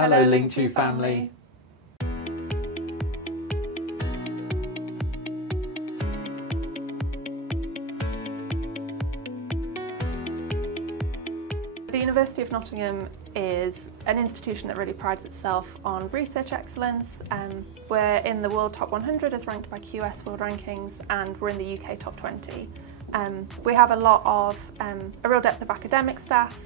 Hello LINKEDU family. The University of Nottingham is an institution that really prides itself on research excellence. We're in the World Top 100 as ranked by QS World Rankings, and we're in the UK Top 20. We have a lot of a real depth of academic staff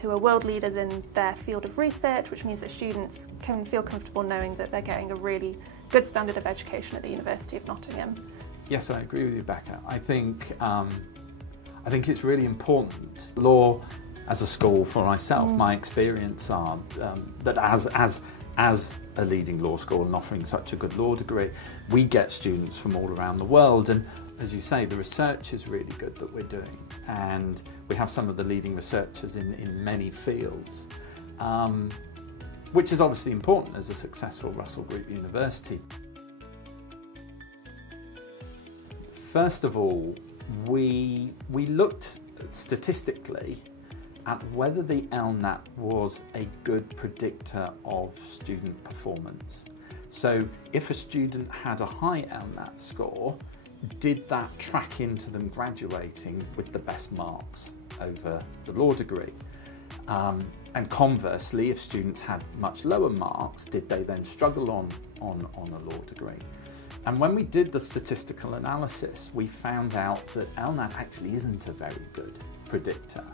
who are world leaders in their field of research, which means that students can feel comfortable knowing that they're getting a really good standard of education at the University of Nottingham. Yes, I agree with you, Becca. I think it's really important. Law as a school, for myself, my experience are that as a leading law school and offering such a good law degree, we get students from all around the world, and as you say, the research is really good that we're doing, and we have some of the leading researchers in many fields, which is obviously important as a successful Russell Group university. First of all, we looked statistically at whether the LNAT was a good predictor of student performance. So if a student had a high LNAT score, did that track into them graduating with the best marks over the law degree? And conversely, if students had much lower marks, did they then struggle on a law degree? And when we did the statistical analysis, we found out that LNAT actually isn't a very good predictor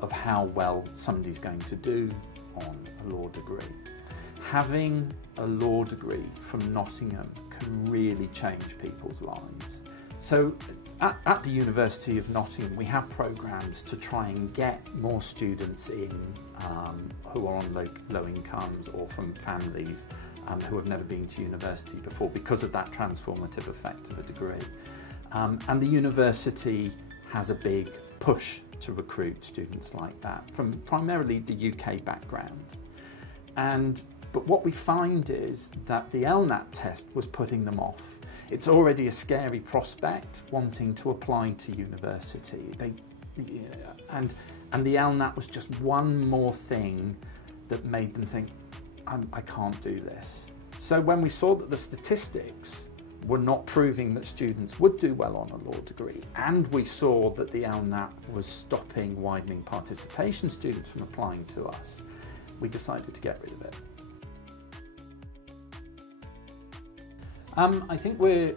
of how well somebody's going to do on a law degree. Having a law degree from Nottingham can really change people's lives. So at the University of Nottingham, we have programs to try and get more students in who are on low incomes or from families who have never been to university before, because of that transformative effect of a degree. And the university has a big push to recruit students like that from primarily the UK background. But what we find is that the LNAT test was putting them off. It's already a scary prospect wanting to apply to university. And the LNAT was just one more thing that made them think, I can't do this. So when we saw that the statistics were not proving that students would do well on a law degree, and we saw that the LNAT was stopping widening participation students from applying to us, we decided to get rid of it. I think we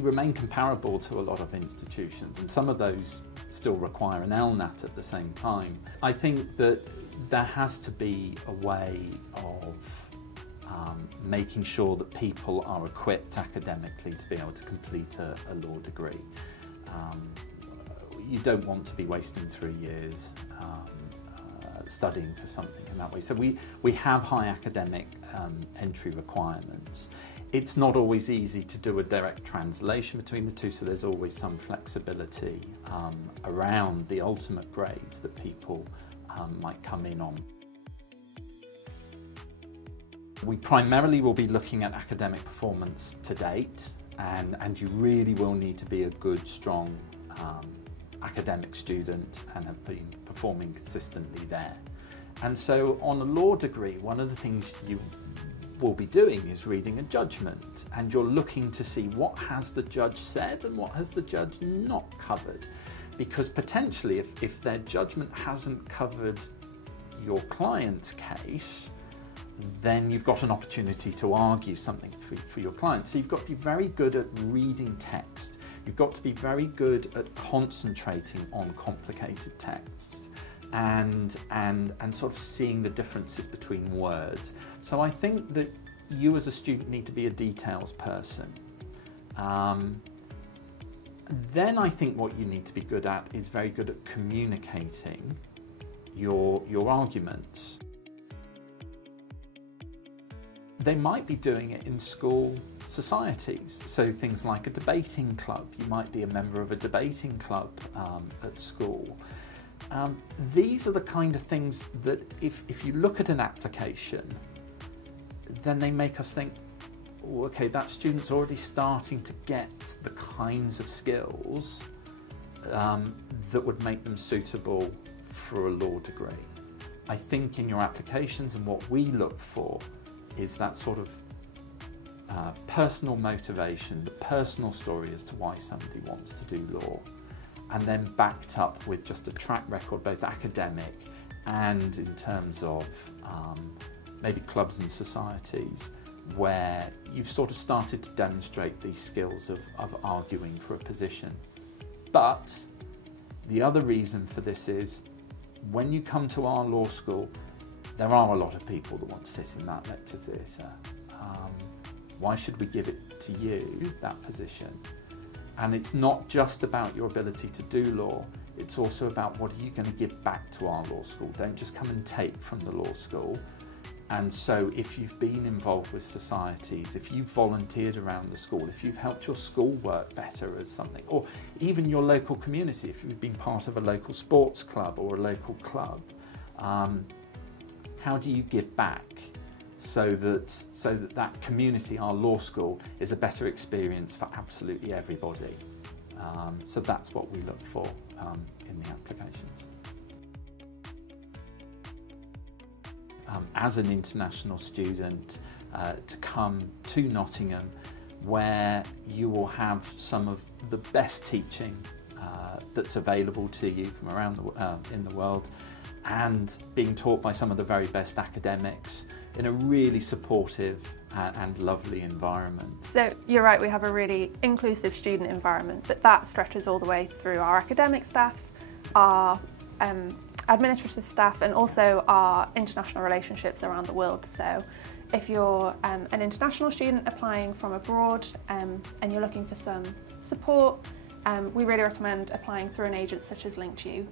remain comparable to a lot of institutions, and some of those still require an LNAT at the same time. I think that there has to be a way of making sure that people are equipped academically to be able to complete a law degree. You don't want to be wasting 3 years studying for something in that way. So we have high academic entry requirements. It's not always easy to do a direct translation between the two, so there's always some flexibility around the ultimate grades that people might come in on. We primarily will be looking at academic performance to date, and you really will need to be a good, strong academic student and have been performing consistently there. And so on a law degree, one of the things you will be doing is reading a judgment, and you're looking to see what has the judge said and what has the judge not covered. Because potentially if their judgment hasn't covered your client's case, then you've got an opportunity to argue something for your client. So you've got to be very good at reading text. You've got to be very good at concentrating on complicated texts and sort of seeing the differences between words. So I think that you as a student need to be a details person. Then I think what you need to be good at is very good at communicating your arguments. They might be doing it in school societies, so things like a debating club. You might be a member of a debating club at school. These are the kind of things that if you look at an application, then they make us think, oh, okay, that student's already starting to get the kinds of skills that would make them suitable for a law degree. I think in your applications, and what we look for is that sort of personal motivation, the personal story as to why somebody wants to do law, and then backed up with just a track record, both academic and in terms of maybe clubs and societies, where you've sort of started to demonstrate these skills of arguing for a position. But the other reason for this is, when you come to our law school, there are a lot of people that want to sit in that lecture theatre. Why should we give it to you, that position? And it's not just about your ability to do law, it's also about what are you going to give back to our law school. Don't just come and take from the law school. And so if you've been involved with societies, if you've volunteered around the school, if you've helped your school work better as something, or even your local community, if you've been part of a local sports club or a local club, how do you give back so that community, our law school, is a better experience for absolutely everybody? So that's what we look for in the applications. As an international student, to come to Nottingham, where you will have some of the best teaching that's available to you from around in the world, and being taught by some of the very best academics in a really supportive and lovely environment. So you're right, we have a really inclusive student environment, but that stretches all the way through our academic staff, our administrative staff, and also our international relationships around the world. So if you're an international student applying from abroad and you're looking for some support, we really recommend applying through an agent such as LINKEDU.